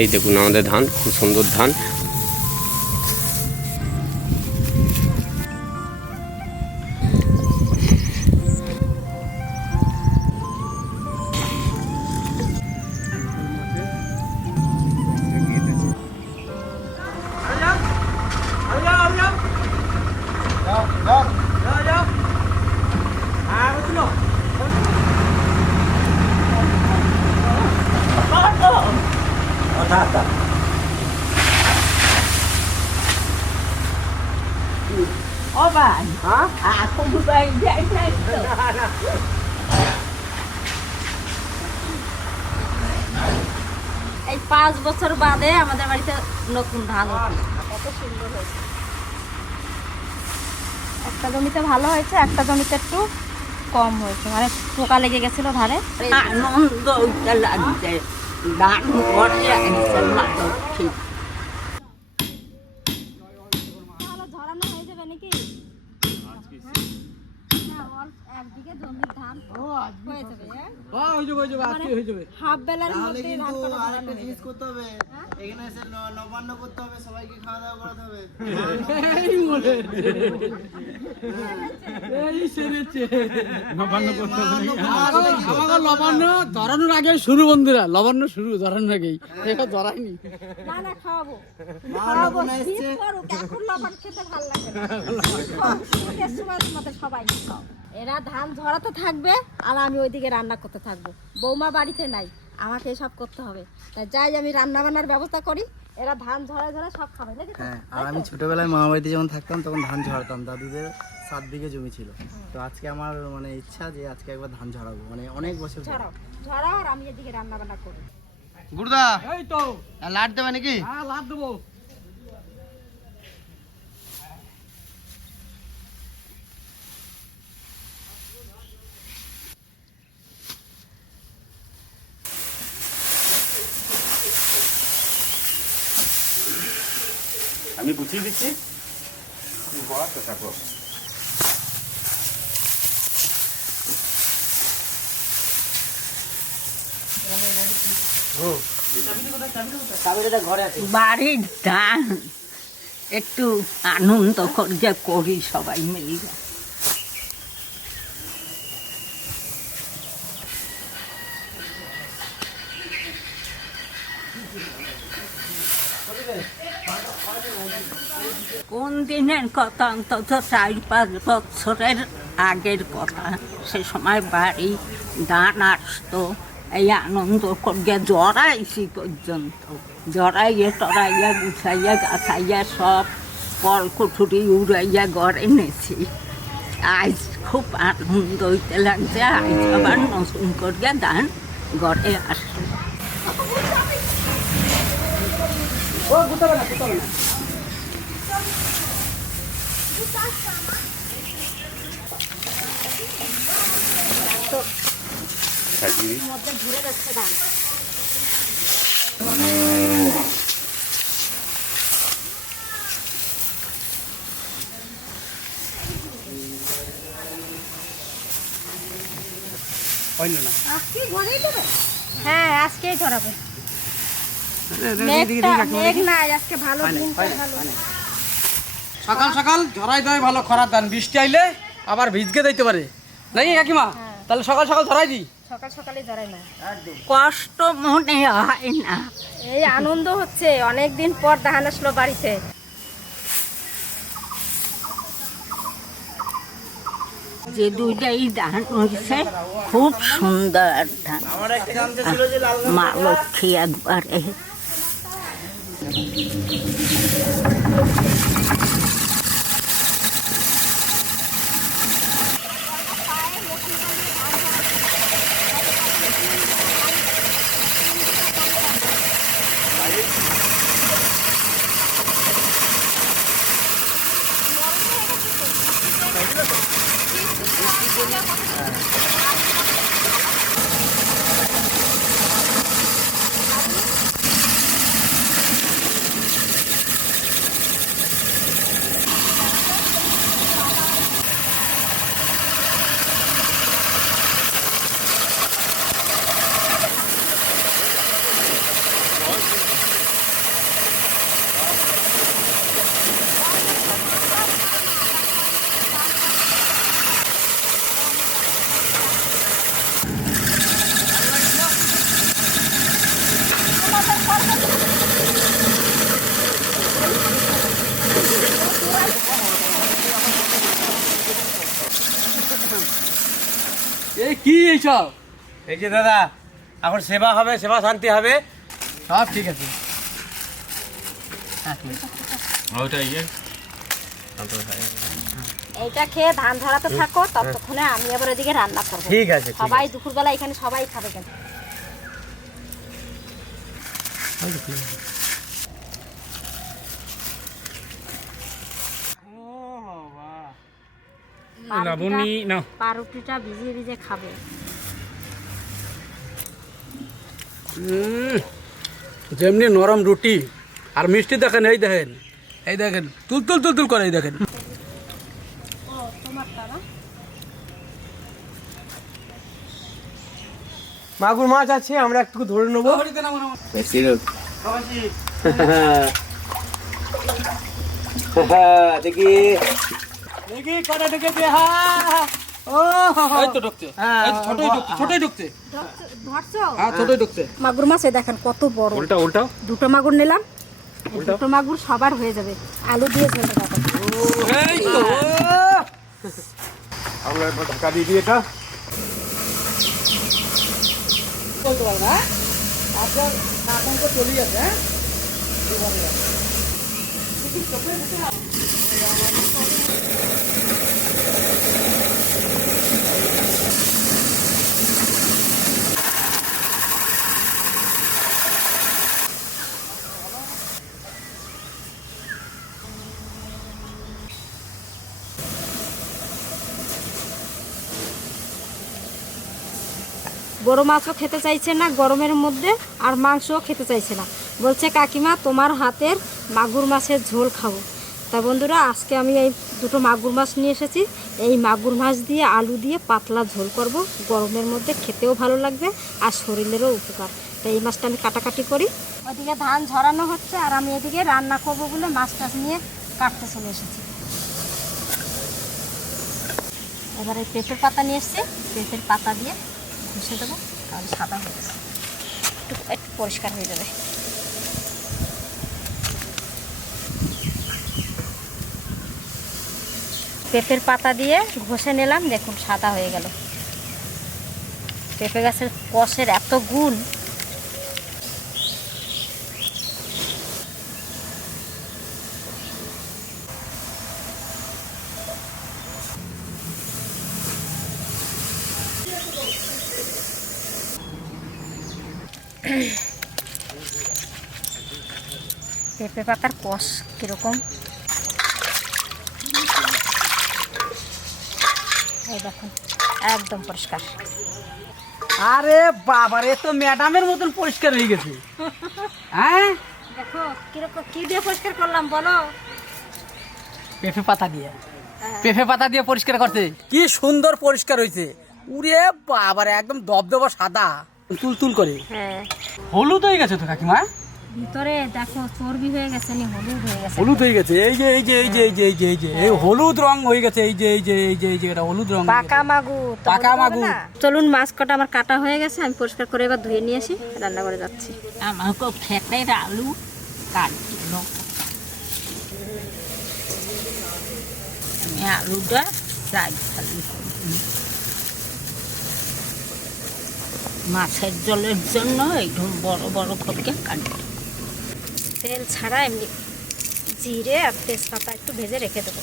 এই দেখুন আমাদের ধান খুব সুন্দর ধান। বাদে আমাদের বাড়িতে নতুন ধান কত সুন্দর হয়েছে। একটা জমিতে ভালো হয়েছে একটা জমিতে একটু কম হয়েছে। মানে পোকা লেগে গেছিল ধারে আনন্দ উঠতে একদিকে জমির ধান হয়ে যাবে হাফ বেলার মধ্যে ধান করা আরেকটা জিনিস করতে হবে। এখানে এসে নবান্ন করতে হবে সবাইকে খাওয়া দাওয়া করাতে হবে। আমাকে লবণ্য ধরানোর আগে শুরু বন্ধুরা লবণ্য শুরু ধরানোর আগেই। এবার ধরাইনি। না না খাওয়াবো। খাওয়াবো। শীত করুক এখন লবণ খেতে ভালো লাগে না। শীতের সময় তোমাদের সবাই খাও। এরা ধান ঝরাতে থাকবে আর আমি ওইদিকে রান্না করতে থাকব। বৌমা বাড়িতে নাই আমাকে সব করতে হবে। তাই যাই আমি রান্না বান্নার ব্যবস্থা করি। এরা ধান ঝরা ঝরা সব খাবে নাকি হ্যাঁ আর আমি ছোটবেলায় মামা বাড়িতে যখন থাকতাম তখন ধান ঝরাতাম দাদুদের সাত বিঘে জমি ছিল। তো আজকে আমার মানে ইচ্ছা যে আজকে একবার ধান ঝরাবো মানে অনেক বছর। ঝরাও ঝরাও আর আমি এদিকে রান্না বান্না করি। গুরুদা এই তো। লাট দেবে নাকি? হ্যাঁ দেবো। আমি গুছিয়ে দিচ্ছি। আছে। বাড়ির ধান একটু আনন্দ করি সবাই মিলে। কোন দিনের কথা অন্তত চার পাঁচ বছরের আগের কথা। সে সময় বাড়ি ধান আসতো, এই আনন্দ করিয়া জড়াইছি পর্যন্ত। জড়াইয়া, টড়াইয়া, গুছাইয়া, গাছাইয়া সব কল কুঠুরি উড়াইয়া গড়ে এনেছি আজ খুব আনন্দ হইতে লাগছে, আজ আবার নতুন করিয়া ধান গড়ে আসলো। ধান হইল না ঘরেই দেবে হ্যাঁ আজকেই ধরাবে। মেঘ নাই আজকে ভালো ভালো। সকাল সকাল ধরাই দেয় ভালো খরার ধান বৃষ্টি আইলে আবার ভিজকে দিতে পারে। নাকি কাকিমা? তাহলে সকাল সকাল ধরাই দিই সকাল সকালে ধরাই না কষ্ট মনে হয় না। এই আনন্দ হচ্ছে অনেক দিন পর ধান আসলো বাড়িতে। যে দুইটাই ধান হয়েছে খুব সুন্দর ধান। আমার একটা জানতে ছিল যে লাল মা লক্ষ্মী একবারে। সব এই যে দাদা এখন সেবা হবে সেবা শান্তি হবে সব ঠিক আছে। ওইটা ইয়ে এইটা খেয়ে ধান ঝরাতে থাকো ততক্ষণে আমি আবার এদিকে রান্না করব। ঠিক আছে সবাই দুপুরবেলা এখানে সবাই খাবে কিন্তু লাবণী না পাউরুটিটা ভিজিয়ে ভিজিয়ে খাবে। যেমনি নরম রুটি আর মিষ্টি দেখেন এই দেখেন এই দেখেন তুল তুল তুল তুল করে এই দেখেন। মাগুর মাছ আছে আমরা একটু ধরে নেব। দেখি। দেখি কটা ঢুকেছে হ্যাঁ ও এই তো ঢুকছে। এই তো ছোটই ঢুকছে ছোটই ঢুকছে। ধরছো? হ্যাঁ ছোটই ঢুকছে। মাগুর মাছ দেখেন কত বড়। উল্টা উল্টা। দুটো মাগুর নিলাম। দুটো মাগুর সবার হয়ে যাবে। আলু দিয়ে ঝোল খাব আমরা একবার ঢাকা দিয়ে দিই এটা। বলতে পারব না? আপনার এখন তো চলেই হ্যাঁ? বড় মাছও খেতে চাইছে না গরমের মধ্যে আর মাংসও খেতে চাইছে না। বলছে, কাকিমা, তোমার হাতের মাগুর মাছের ঝোল খাব। তা বন্ধুরা, আজকে আমি এই দুটো মাগুর মাছ নিয়ে এসেছি। এই মাগুর মাছ দিয়ে আলু দিয়ে পাতলা ঝোল করব। গরমের মধ্যে খেতেও ভালো লাগবে আর শরীরেরও উপকার। তো এই মাছটা আমি কাটাকাটি করি। ওদিকে ধান ঝরানো হচ্ছে আর আমি এদিকে রান্না করব বলে মাছ টাছ নিয়ে কাটতে চলে এসেছি। এবারে পেঁপের পাতা নিয়ে এসছি। পেঁপের পাতা দিয়ে ঘষে দেবো, তাহলে সাদা হয়ে যাবে। একটু একটু পরিষ্কার হয়ে যাবে। পেঁপের পাতা দিয়ে ঘষে নিলাম, দেখুন সাদা হয়ে গেল। পেঁপে গাছের কষের এত গুণ পেঁপে পাতার কষ কীরকম এই দেখুন একদম পরিষ্কার আরে বাবা রে তো ম্যাডামের মতন পরিষ্কার হয়ে গেছে। হ্যাঁ? দেখো কীরকম কি দিয়ে পরিষ্কার করলাম বলো? পেঁপে পাতা দিয়ে। পেঁপে পাতা দিয়ে পরিষ্কার করতে। কি সুন্দর পরিষ্কার হয়েছে। উরে বাবারে একদম দবদবা সাদা। তুল তুল করে হ্যাঁ হলুদ হয়ে গেছে তো কাকিমা ভিতরে দেখো চর্বি হয়ে গেছে নি হলুদ হয়ে গেছে হলুদ হয়ে গেছে এই যে এই যে এই যে এই যে এই যে এই যে এই হলুদ রং হয়ে গেছে এই যে এই যে এই যে এই যে এটা হলুদ রং হয়ে। পাকা মাগুর তো পাকা। না? চলুন মাছ কটা আমার কাটা হয়ে গেছে আমি পরিষ্কার করে এবার ধুয়ে নিয়ে আসি রান্না করে যাচ্ছি আমাকে খেতের আলু কাটছিল আমি আলুটা ফ্রাই খালি মাছের জলের জন্য এইরকম বড় বড় করে কাটি। তেল ছাড়া এমনি জিরে আর তেজপাতা একটু ভেজে রেখে দেবো।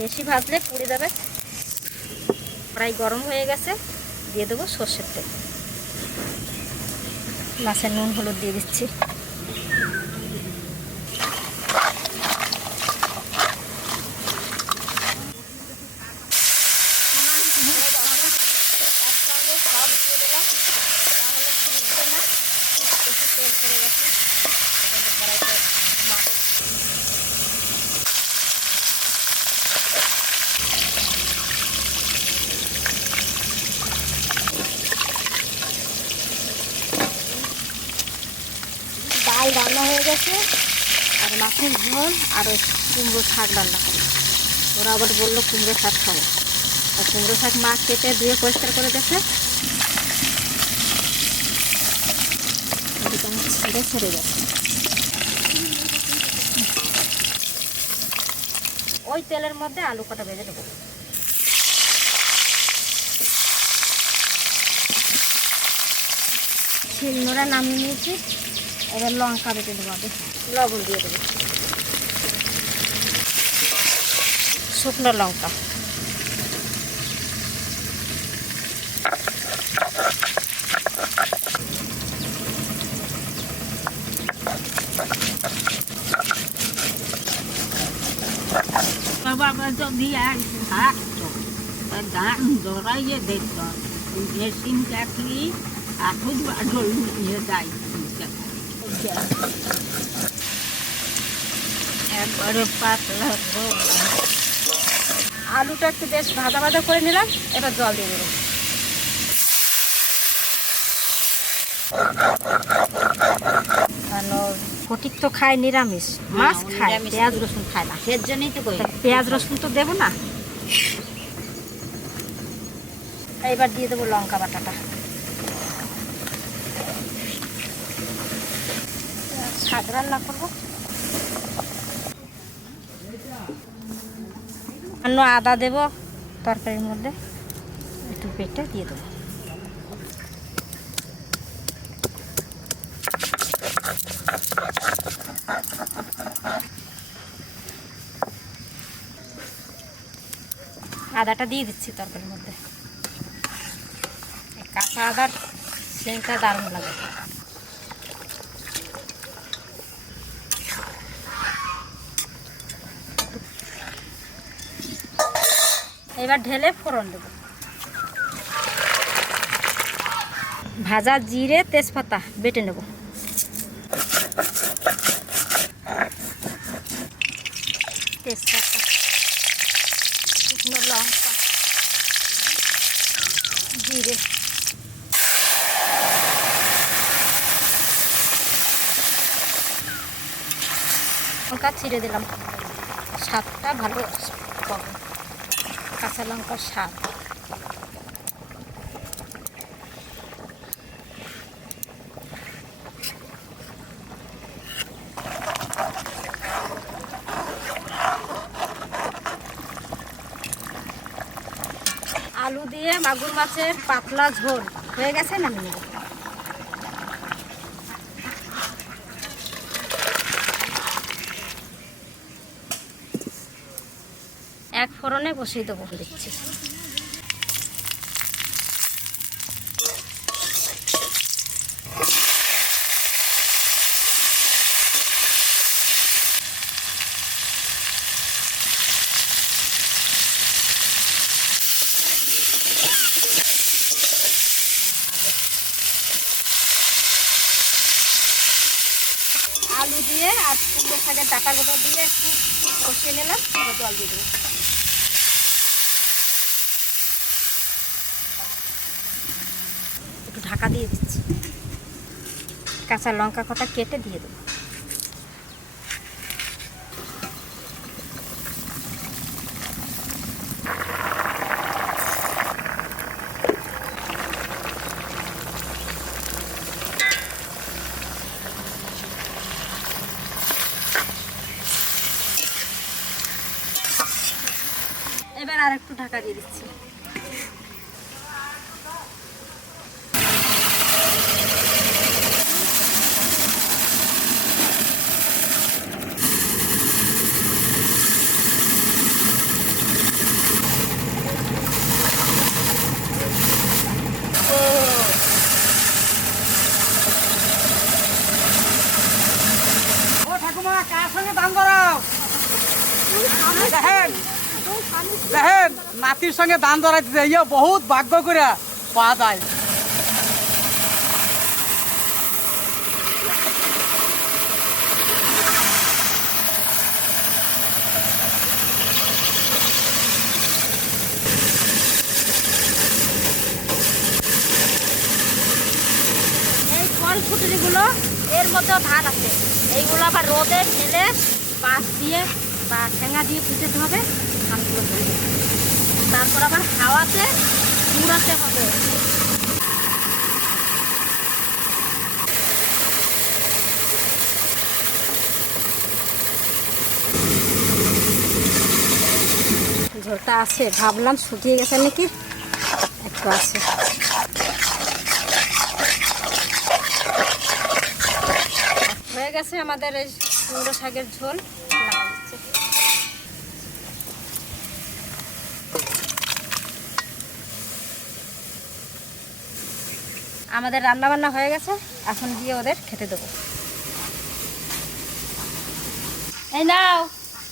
বেশি ভাজলে পুড়ে যাবে। প্রায় গরম হয়ে গেছে, দিয়ে দেবো সর্ষের তেল। মাছের নুন, হলুদ দিয়ে দিচ্ছি। ডাল রান্না হয়ে গেছে। আর মাছের ঝোল আর কুমড়ো শাক রান্না করব। ওরা আবার বলল, কুমড়ো শাক খাব। আর কুমড়ো শাক মা কেটে ধুয়ে পরিষ্কার করে গেছে ছেড়ে ছেড়ে গেছে। ওই তেলের মধ্যে আলু কটা ভেজে দেবো শিলনোড়া নামিয়ে নিয়েছি। এবার লঙ্কা বেটে দেবো আগে। লবণ দিয়ে দেবো। শুকনো লঙ্কা। বাবা যদি আর থাকতো ধান জড়াইয়ে দেখত মেশিন চাকরি আঠুর বাজল নিয়ে একবারে পাতলা আলুটা একটু বেশ ভাজা ভাজা করে নিলাম এবার জল দিয়ে দেবো। ফটিক তো খায় নিরামিষ মাছ খায়। পেঁয়াজ রসুন খায় না। সের জন্যই তো পেঁয়াজ রসুন তো দেবো না। এইবার দিয়ে দেবো লঙ্কা বাটাটা। শাক রান্না করব। অন্য আদা দেব, তরকারির মধ্যে একটু পেটে দিয়ে দেবো। আদাটা দিয়ে দিচ্ছি তরকারির মধ্যে। কাঁচা আদার সেন্টটা দারুণ লাগে। এবার ঢেলে ফোড়ন দেবো। ভাজা জিরে তেজপাতা বেটে নেব। তেজপাতা লঙ্কা, জিরে। ছিঁড়ে দিলাম। স্বাদটা ভালো পাবে কাঁচা লঙ্কার স্বাদ। আলু দিয়ে মাগুর মাছের পাতলা ঝোল। হয়ে গেছে নামিয়ে নেব এক ফোড়নে বসিয়ে দেবো দিচ্ছি আলু দিয়ে আর কুমড়ো শাকের ডাটাগুলো দিয়ে একটু কষিয়ে নিলাম জল দিয়ে দেবো একটু ঢাকা দিয়ে দিচ্ছি। কাঁচা লঙ্কা কটা কেটে দিয়ে দেবো। এবার আর একটু ঢাকা দিয়ে দিচ্ছি ও ঠাকুমা কার সঙ্গে দান ধরাও দেখেন দেখেন নাতির সঙ্গে দান ধরাইতেছে। ইয়ে বহুত ভাগ্য করে পাওয়া যায় ফুটুরিগুলো এর মধ্যেও ধান আছে। এইগুলো আবার রোদে ঢেলে পাশ দিয়ে বা ঠেঙা দিয়ে পুঁতেতে হবে। ধানগুলো ধরে। তারপর আবার হাওয়াতে মুড়াতে হবে। ঝোলটা আছে, ভাবলাম শুকিয়ে গেছে নাকি? একটু আছে। হয়ে গেছে আমাদের এই কুমড়ো শাকের ঝোল। আমাদের রান্না বান্না হয়ে গেছে এখন গিয়ে ওদের খেতে দেবো। এই নাও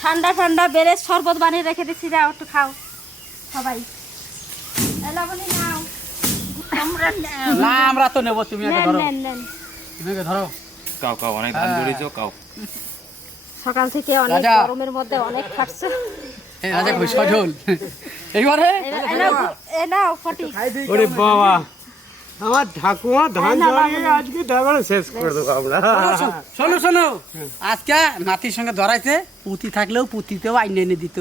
ঠান্ডা ঠান্ডা বেড়ে শরবত বানিয়ে রেখে দিচ্ছি যাও একটু খাও সবাই। লবণী নাও। আমরা না আমরা তো নেব তুমি আগে ধরো। নেন নেন তুমি আগে ধরো। কাউ কাউ অনেক ধান ধরেছো কাউ সকাল থেকে অনেক গরমের মধ্যে অনেক খাটছে রাজা কই সজল? এইবারে? এ নাও ফটি। ওরে বাবা। আমার ঠাকুমা ধান আজকে তারপরে শেষ করে দেবো আমরা। শোনো শোনো আজকে নাতির সঙ্গে ধরাইছে পুঁতি থাকলেও পুঁতিতেও আইনে এনে দিত।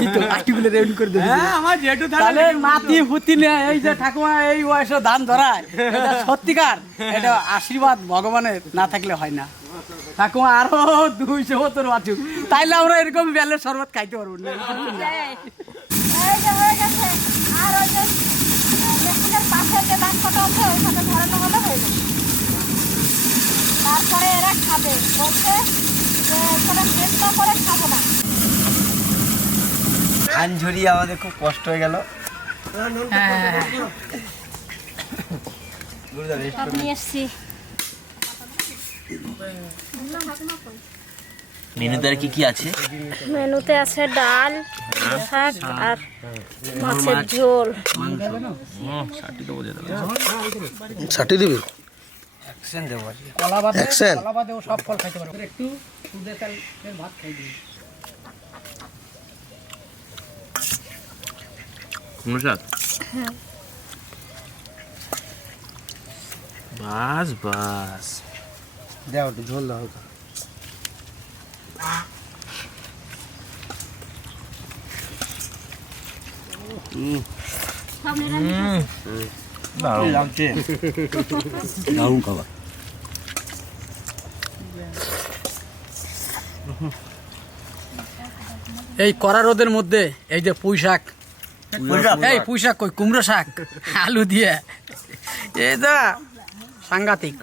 দিত আটিগুলো রেউন করে দিত। হ্যাঁ আমার জেঠু তাহলে নাতি পুঁতি নেই এই যে ঠাকুমা এই বয়সে ধান ধরায় এটা সত্যিকার এটা আশীর্বাদ ভগবানের না থাকলে হয় না। ঠাকুমা আরও দুইশো বছর বাঁচুক। তাইলে আমরা এরকম বেলের শরবত খাইতে পারব না। হয়ে আর ওই যে ধান আছে ওইখানে ধরানো হলে হয়ে যাবে। তারপরে এরা খাবে। বলছে যে এখানে সেদ্ধ করে খাব না। ধান ঝরিয়ে আমাদের খুব কষ্ট হয়ে গেল। নিয়ে এসছি। মেনুতে আর কি কি আছে? মেনুতে আছে ডাল শাক আর মাছের ঝোল। ষাটি দিবি? কলা বাদে Action. কলা বাদেও সব ফল খাইতে পারব একটু ভাত খাই দিই কুমড়ো শাক? বাস বাস। দাও একটু ঝোল দাও এই কড়া রোদের মধ্যে এই যে পুঁই শাক। এই পুঁই শাক কই? কুমড়ো শাক, আলু দিয়ে। এটা সাংঘাতিক।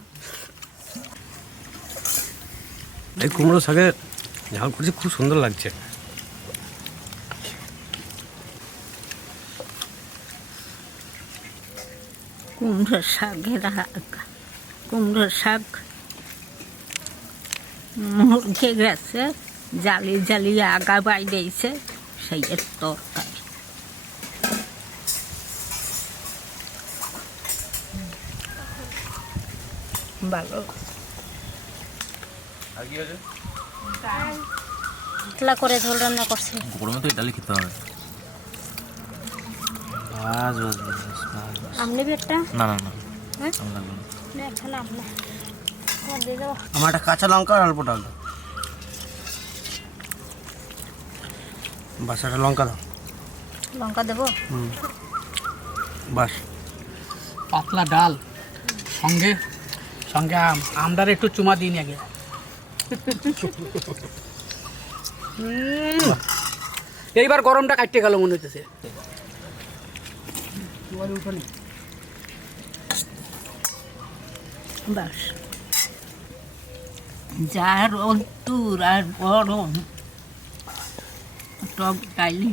এই কুমড়ো শাকের ঝাল করছে, খুব সুন্দর লাগছে। কুমড়ো শাকের কুমড়ো শাক মুরগে গেছে জালি জ্বালিয়ে আগা বাইরেছে সেই এর তরকারি। ভালো। করে ঝোল রান্না করছি। গরমে তো ডালি খেতে হবে। বাস বাস বাস বাস, বাস, বাস। আম নিবি একটা? না না না। হ্যাঁ? আমার একটা কাঁচা লঙ্কা আর অল্প ডাল। বাস একটা লঙ্কা দাও। লঙ্কা দেবো? বাস। পাতলা ডাল। সঙ্গে সঙ্গে আম। আমদার একটু চুমা দিন আগে। এইবার গরমটা কাটতে গেল মনে হইতেছে। বাস। যা রোদ্দুর আর গরম টক ডাইলি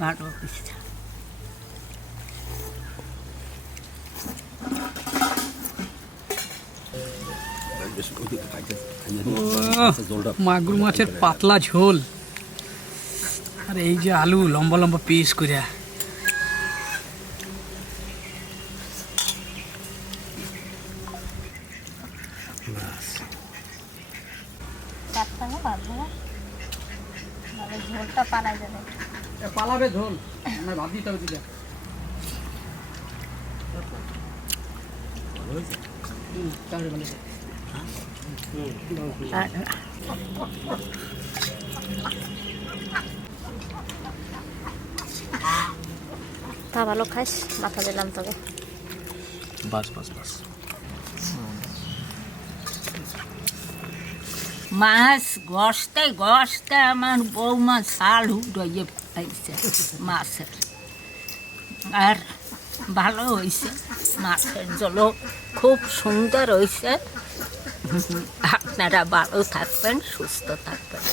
ভালো পিঠা মাগুর মাছের পাতলা ঝোল। আর এই যে আলু লম্বা লম্বা পিস করে চারটা না বাঁধবো না নাহলে ঝোলটা পালাই যাবে পালাবে ঝোল আমার ভাত দিতে হবে দিলে হুম, তাহলে ভালো। আর তা ভালো খাইস মাথা দিলাম তোকে বাস বাস বাস। মাছ গসতে গসতে আমার বৌমা শাল উড়িয়ে পাইছে মাছের। আর ভালো হয়েছে মাছের জলও খুব সুন্দর হয়েছে আপনারা ভালো থাকবেন সুস্থ থাকবেন।